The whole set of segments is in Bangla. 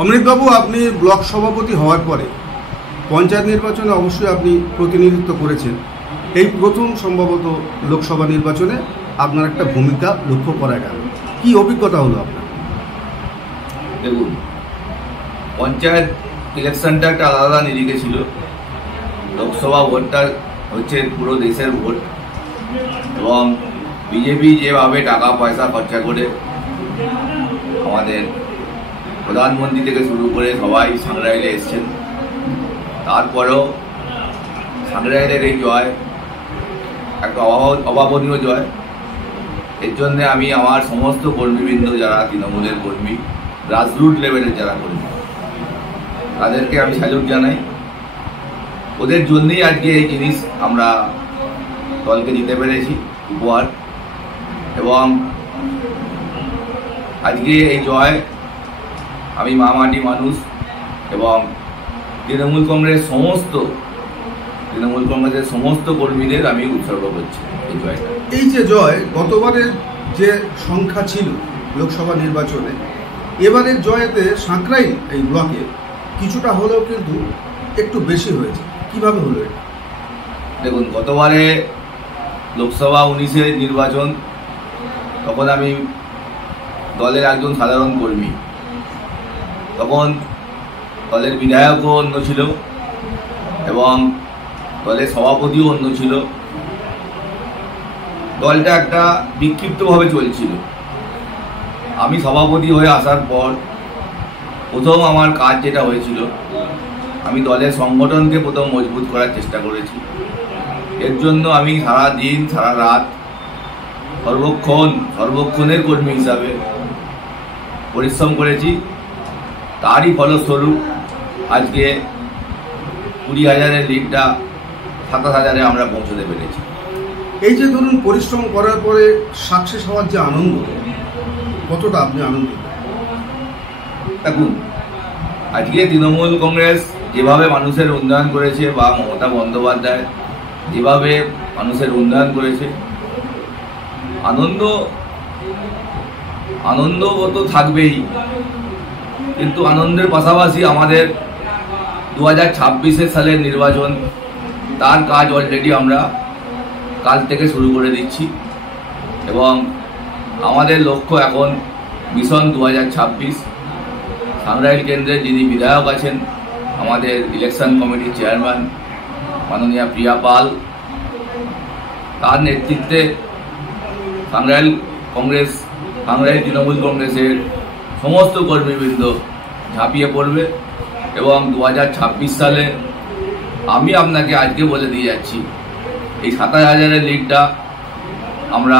অমৃতবাবু, আপনি ব্লক সভাপতি হওয়ার পরে পঞ্চায়েত নির্বাচনে অবশ্যই আপনি প্রতিনিধিত্ব করেছেন। এই প্রথম সম্ভবত লোকসভা নির্বাচনে আপনার একটা ভূমিকা লক্ষ্য করা গেল। কি অভিজ্ঞতা হলো আপনার? দেখুন, পঞ্চায়েত ইলেকশনটা একটা আলাদা নিরিখে ছিল। লোকসভা ভোটটা হচ্ছে পুরো দেশের ভোট, এবং বিজেপি যেভাবে টাকা পয়সা খরচা করে আমাদের প্রধানমন্ত্রী থেকে শুরু করে সবাই সাংগ্রাইলে এসছেন, তারপরেও সাংগ্রাইলের এই জয় একটা অভাবনীয় জয়। এর জন্যে আমি আমার সমস্ত কর্মীবৃন্দ, যারা তৃণমূলের কর্মী, গ্রাসরুট লেভেলের যারা কর্মী, তাদেরকে আমি স্যালুট জানাই। ওদের জন্যই আজকে এই জিনিস আমরা দলকে দিতে পেরেছি উপহার, এবং আজকে এই জয় আমি মামাটি মানুষ এবং তৃণমূল কংগ্রেসের সমস্ত কর্মীদের আমি উৎসর্গ করছি এই জয়টা। এই যে জয়, গতবারের যে সংখ্যা ছিল লোকসভা নির্বাচনে, এবারের জয়েতে সাঁকরাইল এই ব্লকে কিছুটা হলেও কিন্তু একটু বেশি হয়েছে। কিভাবে হলো এটা? দেখুন, গতবারে লোকসভা 19-এর নির্বাচন, তখন আমি দলের একজন সাধারণ কর্মী। তখন দলের বিধায়কও অন্য ছিল এবং দলের সভাপতিও অন্য ছিল। দলটা একটা বিক্ষিপ্তভাবে চলছিল। আমি সভাপতি হয়ে আসার পর প্রথম আমার কাজ যেটা হয়েছিল, আমি দলের সংগঠনকে প্রথম মজবুত করার চেষ্টা করেছি। এর জন্য আমি সারা দিন সারা রাত সর্বক্ষণের কর্মী হিসাবে পরিশ্রম করেছি। তারই ফলস্বরূপ আজকে 20,000-এর লিডটা 27,000-এ আমরা পৌঁছতে পেরেছি। এই যে ধরুন পরিশ্রম করার পরে সাকসেস হওয়ার যে আনন্দ, কতটা আপনি আনন্দিত? দেখুন, আজকে তৃণমূল কংগ্রেস যেভাবে মানুষের উন্নয়ন করেছে, বা মমতা বন্দ্যোপাধ্যায় যেভাবে মানুষের উন্নয়ন করেছে, আনন্দ তো থাকবেই, কিন্তু আনন্দের পাশাপাশি আমাদের 2026 সালের নির্বাচন, তার কাজ অলরেডি আমরা কাল থেকে শুরু করে দিচ্ছি, এবং আমাদের লক্ষ্য এখন মিশন 2026। সাংগ্রাইল কেন্দ্রের যিনি বিধায়ক আছেন, আমাদের ইলেকশন কমিটির চেয়ারম্যান মাননীয়া প্রিয়া পাল, তার নেতৃত্বে সাংগ্রাইল তৃণমূল কংগ্রেসের সমস্ত কর্মীবৃন্দ ঝাঁপিয়ে পড়বে, এবং 2026 সালে আমি আপনাকে আজকে বলে দিয়ে যাচ্ছি, এই 27,000-এর লিডটা আমরা,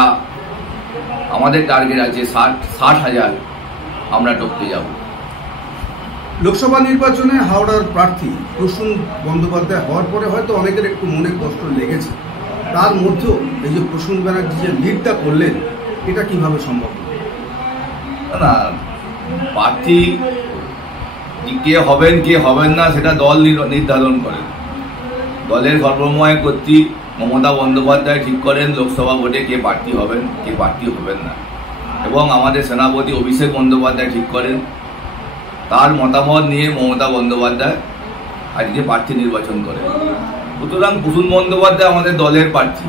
আমাদের টার্গেট আছে 60,000 আমরা টপকে যাব। লোকসভা নির্বাচনে হাওড়ার প্রার্থী প্রসূন বন্দ্যোপাধ্যায় হওয়ার পরে হয়তো অনেকের একটু মনে কষ্ট লেগেছে। তার মধ্যেও এই যে প্রসূন ব্যানার্জি যে লিডটা করলেন, এটা কিভাবে সম্ভব? না, প্রার্থী কে হবেন কে হবেন না সেটা দল নির্ধারণ করেন। দলের সর্বময় কর্ত্রী মমতা বন্দ্যোপাধ্যায় ঠিক করেন লোকসভা ভোটে কে প্রার্থী হবেন কে প্রার্থী হবেন না, এবং আমাদের সেনাপতি অভিষেক বন্দ্যোপাধ্যায় ঠিক করেন। তার মতামত নিয়ে মমতা বন্দ্যোপাধ্যায় আজকে প্রার্থী নির্বাচন করেন। সুতরাং প্রসূন বন্দ্যোপাধ্যায় আমাদের দলের প্রার্থী।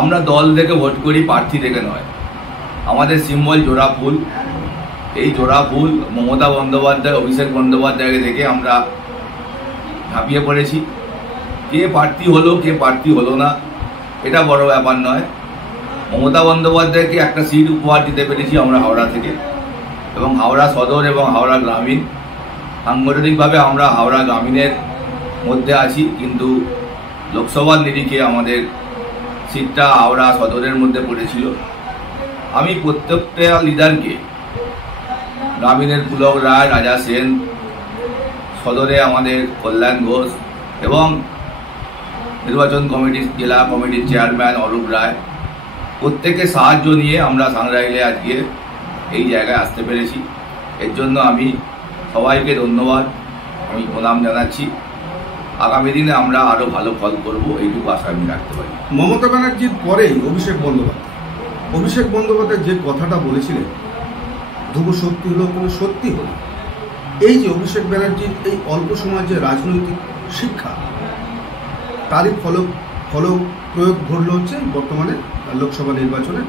আমরা দল থেকে ভোট করি, প্রার্থী থেকে নয়। আমাদের সিম্বল জোড়া ফুল। এই জোড়া ফুল মমতা বন্দ্যোপাধ্যায়, অভিষেক বন্দ্যোপাধ্যায়কে দেখে আমরা ঝাঁপিয়ে পড়েছি। কে প্রার্থী হলো কে প্রার্থী হলো না এটা বড় ব্যাপার নয়। মমতা বন্দ্যোপাধ্যায়কে একটা সিট উপহার দিতে পেরেছি আমরা হাওড়া থেকে, এবং হাওড়া সদর এবং হাওড়া গ্রামীণ, সাংগঠনিকভাবে আমরা হাওড়া গ্রামীণের মধ্যে আছি, কিন্তু লোকসভার নিরিখে আমাদের সিটটা হাওড়া সদরের মধ্যে পড়েছিল। আমি প্রত্যেকটা লিডারকে, গ্রামীণের পুলক রায়, রাজা সেন, সদরে আমাদের কল্যাণ ঘোষ, এবং নির্বাচন কমিটির জেলা কমিটির চেয়ারম্যান অরূপ রায়, প্রত্যেকে সাহায্য নিয়ে আমরা সাংগ্রাইলে আজকে এই জায়গায় আসতে পেরেছি। এর জন্য আমি সবাইকে ধন্যবাদ, আমি প্রণাম জানাচ্ছি। আগামী দিনে আমরা আরও ভালো ফল করব, এইটুকু আশা আমি রাখতে পারি। মমতা ব্যানার্জির পরেই অভিষেক বন্দ্যোপাধ্যায় যে কথাটা বলেছিলেন, ধ্রুব সত্যি হলো, কোনো সত্যি হলো, এই যে অভিষেক ব্যানার্জির এই অল্প সময়ের যে রাজনৈতিক শিক্ষা, তারই প্রয়োগ ঘটল হচ্ছে বর্তমানে লোকসভা নির্বাচনে।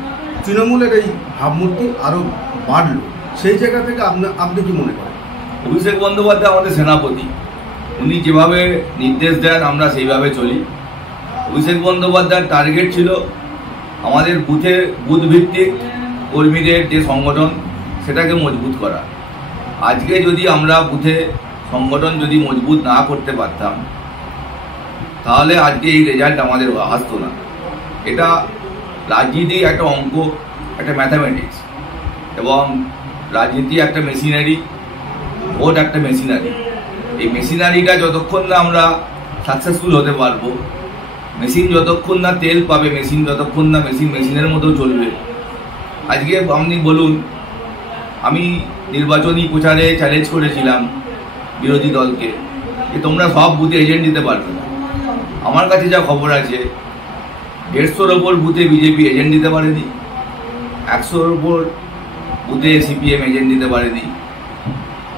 তৃণমূলের এই ভাবমূর্তি আরও বাড়ল, সেই জায়গা থেকে আপনি কি মনে করেন? অভিষেক বন্দ্যোপাধ্যায় আমাদের সেনাপতি, উনি যেভাবে নির্দেশ দেন আমরা সেইভাবে চলি। অভিষেক বন্দ্যোপাধ্যায়ের টার্গেট ছিল আমাদের বুথ ভিত্তিক কর্মীদের যে সংগঠন সেটাকে মজবুত করা। আজকে যদি আমরা বুথে সংগঠন যদি মজবুত না করতে পারতাম তাহলে আজকে এই রেজাল্ট আমাদের আসতো না। এটা রাজনীতি একটা অঙ্ক, একটা ম্যাথামেটিক্স, এবং রাজনীতি একটা মেশিনারি, ভোট একটা মেশিনারি। এই মেশিনারিটা যতক্ষণ না আমরা সাকসেসফুল হতে পারবো, মেশিন যতক্ষণ না তেল পাবে, মেশিন যতক্ষণ না মেশিনের মতো চলবে। আজকে আপনি বলুন, আমি নির্বাচনী প্রচারে চ্যালেঞ্জ করেছিলাম বিরোধী দলকে যে তোমরা সব বুথে এজেন্ট দিতে পারবে না। আমার কাছে যা খবর আছে 150-র ওপর বুথে বিজেপি এজেন্ট দিতে পারেনি, 100-র ওপর বুথে সিপিএম এজেন্ট দিতে পারেনি।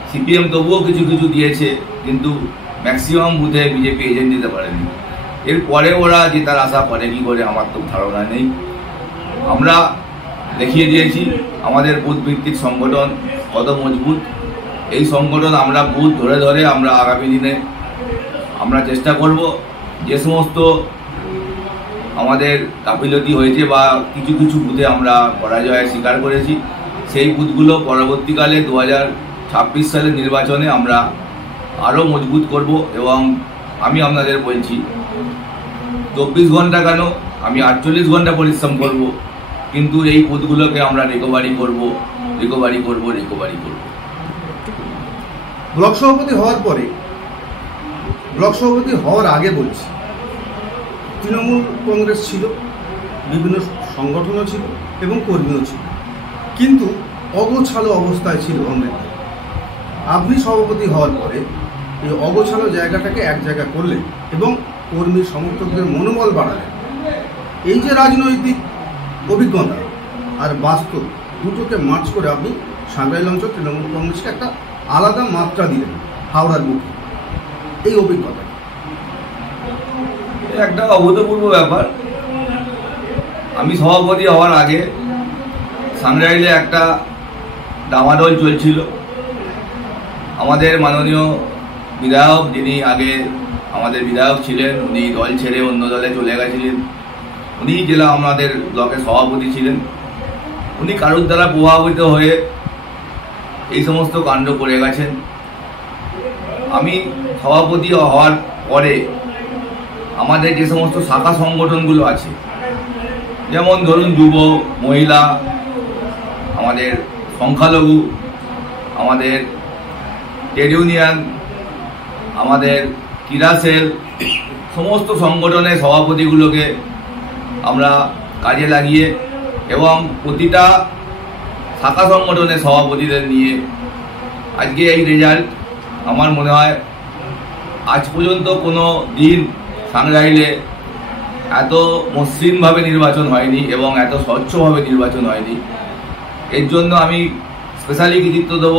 সিপিএম তবুও কিছু কিছু দিয়েছে, কিন্তু ম্যাক্সিমাম বুথে বিজেপি এজেন্ট দিতে পারেনি। এরপরে ওরা জেতার আশা করে কি করে আমার তো ধারণা নেই। আমরা দেখিয়ে দিয়েছি আমাদের বুথ ভিত্তিক সংগঠন কত মজবুত। এই সংগঠন আমরা বুথ ধরে ধরে আমরা আগামী দিনে আমরা চেষ্টা করব যে সমস্ত আমাদের গাফিলতি হয়েছে বা কিছু কিছু বুথে আমরা পরাজয় স্বীকার করেছি, সেই বুথগুলো পরবর্তীকালে 2026 সালের নির্বাচনে আমরা আরও মজবুত করব। এবং আমি আপনাদের বলছি 24 ঘন্টা কেন, আমি 48 ঘন্টা পরিশ্রম করব, কিন্তু এই বুথগুলোকে আমরা রিকভারি করব। ব্লক সভাপতি হওয়ার পরে, ব্লক সভাপতি হওয়ার আগে বলছি, তৃণমূল কংগ্রেস ছিল, বিভিন্ন সংগঠনও ছিল এবং কর্মীও ছিল, কিন্তু অগোছালো অবস্থায় ছিল অমৃত। আপনি সভাপতি হওয়ার পরে এই অগোছালো জায়গাটাকে এক জায়গা করলেন এবং কর্মী সমর্থকদের মনোবল বাড়ালেন। এই যে রাজনৈতিক অভিজ্ঞতা আর বাস্তব দুটোকে মার্চ করে আপনি সাংগ্রাইল অঞ্চল তৃণমূল কংগ্রেসকে একটা আলাদা মাত্রা দিলেন হাওড়ার মুখে, এই অভিজ্ঞতা একটা অভূতপূর্ব ব্যাপার। আমি সভাপতি হওয়ার আগে সাংগ্রাইলে একটা ডামাডোল চলছিল। আমাদের মাননীয় বিধায়ক, যিনি আগে আমাদের বিধায়ক ছিলেন, উনি দল ছেড়ে অন্য দলে চলে গেছিলেন। উনি জেলা আমাদের ব্লকের সভাপতি ছিলেন। উনি কারোর দ্বারা প্রভাবিত হয়ে এই সমস্ত কাণ্ড করে গেছেন। আমি সভাপতি হওয়ার পরে আমাদের যে সমস্ত শাখা সংগঠনগুলো আছে, যেমন ধরুন যুব, মহিলা, আমাদের সংখ্যালঘু, আমাদের ট্রেড ইউনিয়ন, আমাদের ক্রীড়া সেল, সমস্ত সংগঠনের সভাপতিগুলোকে আমরা কাজে লাগিয়ে এবং প্রতিটা শাখা সংগঠনের সভাপতিদের নিয়ে আজকে এই রেজাল্ট। আমার মনে হয় আজ পর্যন্ত কোনো দিন সাংগ্রাইলে এত মসৃণভাবে নির্বাচন হয়নি এবং এত স্বচ্ছভাবে নির্বাচন হয়নি। এর জন্য আমি স্পেশালি কৃতিত্ব দেব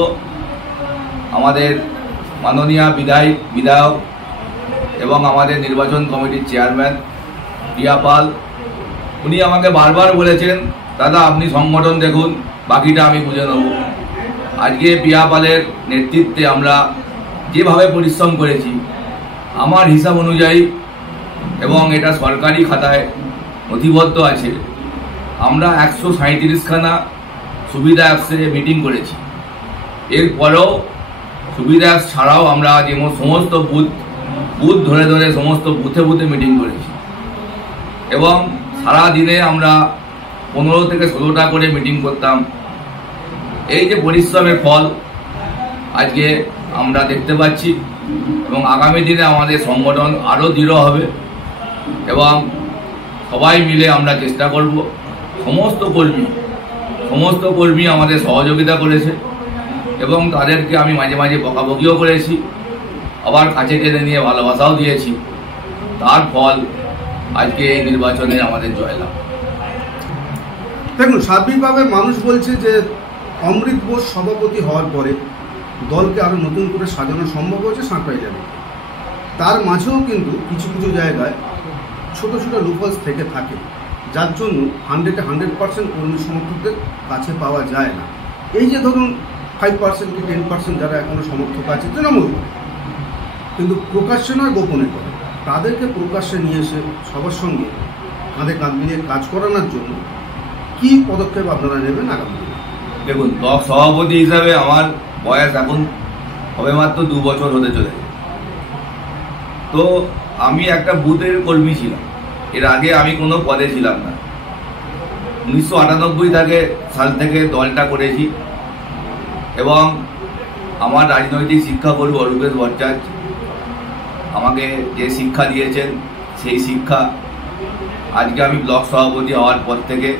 আমাদের মাননীয় বিধায়ক এবং আমাদের নির্বাচন কমিটির চেয়ারম্যান প্রিয়া পাল। উনি আমাকে বারবার বলেছেন, দাদা আপনি সংগঠন দেখুন, বাকিটা আমি বুঝে নেব। আজকে প্রিয়া পালের নেতৃত্বে আমরা যেভাবে পরিশ্রম করেছি, আমার হিসাব অনুযায়ী, এবং এটা সরকারি খাতায় নথিবদ্ধ আছে, আমরা 137খানা সুবিধা অ্যাপসে মিটিং করেছি। এরপরেও সুবিধা অ্যাপস ছাড়াও আমরা যেমন সমস্ত বুথ ধরে ধরে সমস্ত বুথে বুথে মিটিং করেছি এবং সারা দিনে আমরা 15 থেকে 16টা করে মিটিং করতাম। এই যে পরিশ্রমের ফল আজকে আমরা দেখতে পাচ্ছি এবং আগামী দিনে আমাদের সংগঠন আরও দৃঢ় হবে এবং সবাই মিলে আমরা চেষ্টা করব। সমস্ত কর্মী আমাদের সহযোগিতা করেছে এবং তাদেরকে আমি মাঝে মাঝে বকাবকিও করেছি, আবার কাছে টেনে নিয়ে ভালোবাসাও দিয়েছি। তার ফল আজকে এই নির্বাচনে আমাদের জয়লাভ। দেখুন, সার্বিকভাবে মানুষ বলছে যে অমৃত বোস সভাপতি হওয়ার পরে দলকে আরও নতুন করে সাজানো সম্ভব হয়েছে সাঁকরাইলে। তার মাঝেও কিন্তু কিছু কিছু জায়গায় ছোটো ছোটো লুপহোলস থেকে থাকে, যার জন্য 100% কর্মী সমর্থকদের কাছে পাওয়া যায় না। এই যে ধরুন 5% কি 10% যারা এখনও সমর্থক আছে তৃণমূল, কিন্তু প্রকাশ্যে নয় গোপনে করে, তাদেরকে প্রকাশ্যে নিয়ে এসে সবার সঙ্গে কাঁধে কাঁধ মিলিয়ে কাজ করানোর জন্য কী পদক্ষেপ আপনারা নেবেন আগামী দিনে? দেখুন, ব্লক সভাপতি হিসাবে আমার বয়স এখন হবে মাত্র 2 বছর হতে চলেছে। তো আমি একটা বুথের কর্মী ছিলাম, এর আগে আমি কোনো পদে ছিলাম না। 1998 সাল থেকে দলটা করেছি এবং আমার রাজনৈতিক শিক্ষাগুরু অরূপেশ ভট্টাচার্য আমাকে যে শিক্ষা দিয়েছেন, সেই শিক্ষা আজকে আমি ব্লক সভাপতি হওয়ার পর থেকে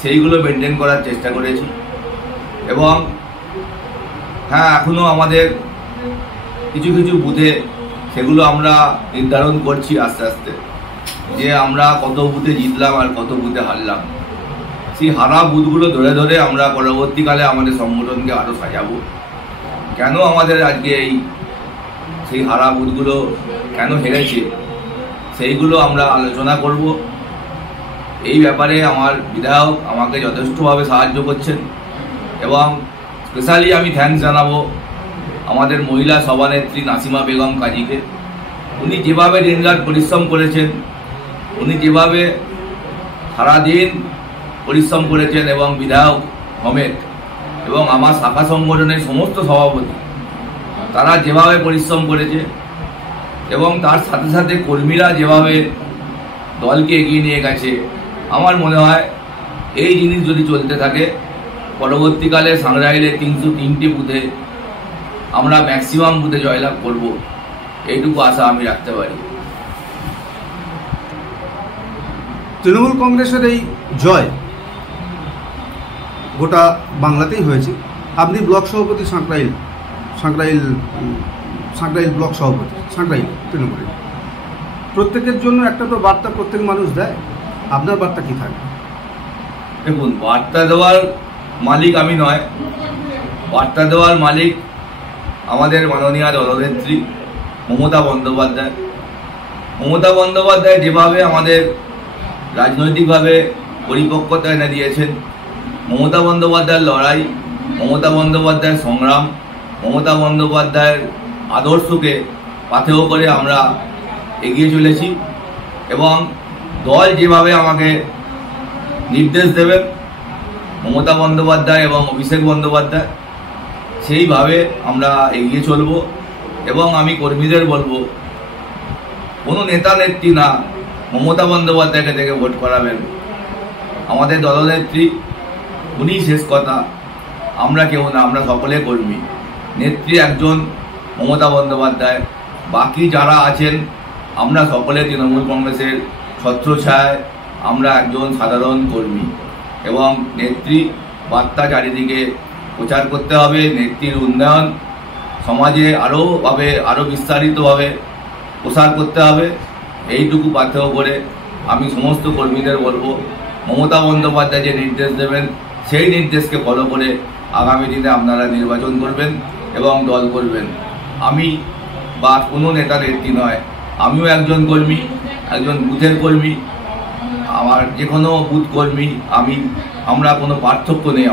সেইগুলো মেনটেন করার চেষ্টা করেছি। এবং হ্যাঁ, এখনও আমাদের কিছু কিছু বুথে সেগুলো আমরা নির্ধারণ করছি আস্তে আস্তে, যে আমরা কত বুথে জিতলাম আর কত বুথে হারলাম। সেই হারা বুথগুলো ধরে ধরে আমরা পরবর্তীকালে আমাদের সংগঠনকে আরও সাজাবো। কেন আমাদের আজকে সেই হারা বুথগুলো কেন হেরেছে সেইগুলো আমরা আলোচনা করব। এই ব্যাপারে আমার বিধায়ক আমাকে যথেষ্টভাবে সাহায্য করছেন এবং স্পেশালি আমি থ্যাঙ্কস জানাবো আমাদের মহিলা সভানেত্রী নাসিমা বেগম কাজীকে। উনি যেভাবে দিনরাত পরিশ্রম করেছেন, উনি যেভাবে সারাদিন পরিশ্রম করেছেন এবং বিধায়ক সমেত এবং আমার শাখা সংগঠনের সমস্ত সভাপতি তারা যেভাবে পরিশ্রম করেছে এবং তার সাথে সাথে কর্মীরা যেভাবে দলকে এগিয়ে নিয়ে গেছে, আমার মনে হয় এই জিনিস যদি চলতে থাকে পরবর্তীকালে সাংরাইলে 303টি বুথে আমরা ম্যাক্সিমাম বুথে জয়লাভ করব, এইটুকু আশা আমি রাখতে পারি। তৃণমূল কংগ্রেসের এই জয় গোটা বাংলাতেই হয়েছে। আপনি ব্লক সভাপতি সাঁকরাইল ব্লক সভাপতি সাঁকরাইল তৃণমূলের, প্রত্যেকের জন্য একটা তো বার্তা প্রত্যেক মানুষ দেয়, আপনার বার্তা কি থাকবে? দেখুন, বার্তা দেওয়ার মালিক আমি নয়, বার্তা দেওয়ার মালিক আমাদের মাননীয় দলনেত্রী মমতা বন্দ্যোপাধ্যায়। মমতা বন্দ্যোপাধ্যায় যেভাবে আমাদের রাজনৈতিকভাবে পরিপক্কতা এনে দিয়েছেন, মমতা বন্দ্যোপাধ্যায়ের লড়াই, মমতা বন্দ্যোপাধ্যায়ের সংগ্রাম, মমতা বন্দ্যোপাধ্যায়ের আদর্শকে পাথেয় করে আমরা এগিয়ে চলেছি এবং দল যেভাবে আমাকে নির্দেশ দেবেন মমতা বন্দ্যোপাধ্যায় এবং অভিষেক বন্দ্যোপাধ্যায়, সেইভাবে আমরা এগিয়ে চলব। এবং আমি কর্মীদের বলবো, কোনো নেতা নেত্রী না, মমতা বন্দ্যোপাধ্যায়কে থেকে ভোট করাবেন। আমাদের দলনেত্রী উনি শেষ কথা, আমরা কেউ না, আমরা সকলে কর্মী। নেত্রী একজন মমতা বন্দ্যোপাধ্যায়, বাকি যারা আছেন আমরা সকলে তৃণমূল কংগ্রেসের ছত্রছায়ায়, আমরা একজন সাধারণ কর্মী এবং নেত্রী বার্তা চারিদিকে প্রচার করতে হবে। নেত্রীর উন্নয়ন সমাজে আরও বিস্তারিতভাবে প্রসার করতে হবে। এইটুকু পাথেয় করে আমি সমস্ত কর্মীদের বলবো, মমতা বন্দ্যোপাধ্যায় যে নির্দেশ দেবেন সেই নির্দেশকে ফলো করে আগামী দিনে আপনারা নির্বাচন করবেন এবং দল করবেন। আমি বা কোনো নেতা নেত্রী নয়, আমিও একজন কর্মী, একজন বুথের কর্মী, আমার যে কোনো বুথ কর্মী আমরা কোনো পার্থক্য নেই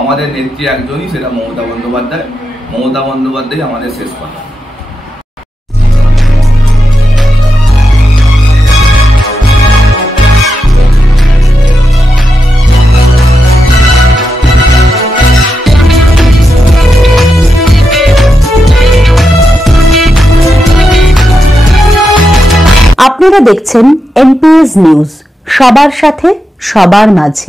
আমাদের নেত্রী একজনই, সেটা মমতা বন্দ্যোপাধ্যায়। মমতা বন্দ্যোপাধ্যায় আমাদের শেষ কথা। আপনারা দেখছেন এনপিএস নিউজ, সবার সাথে সবার মাঝে।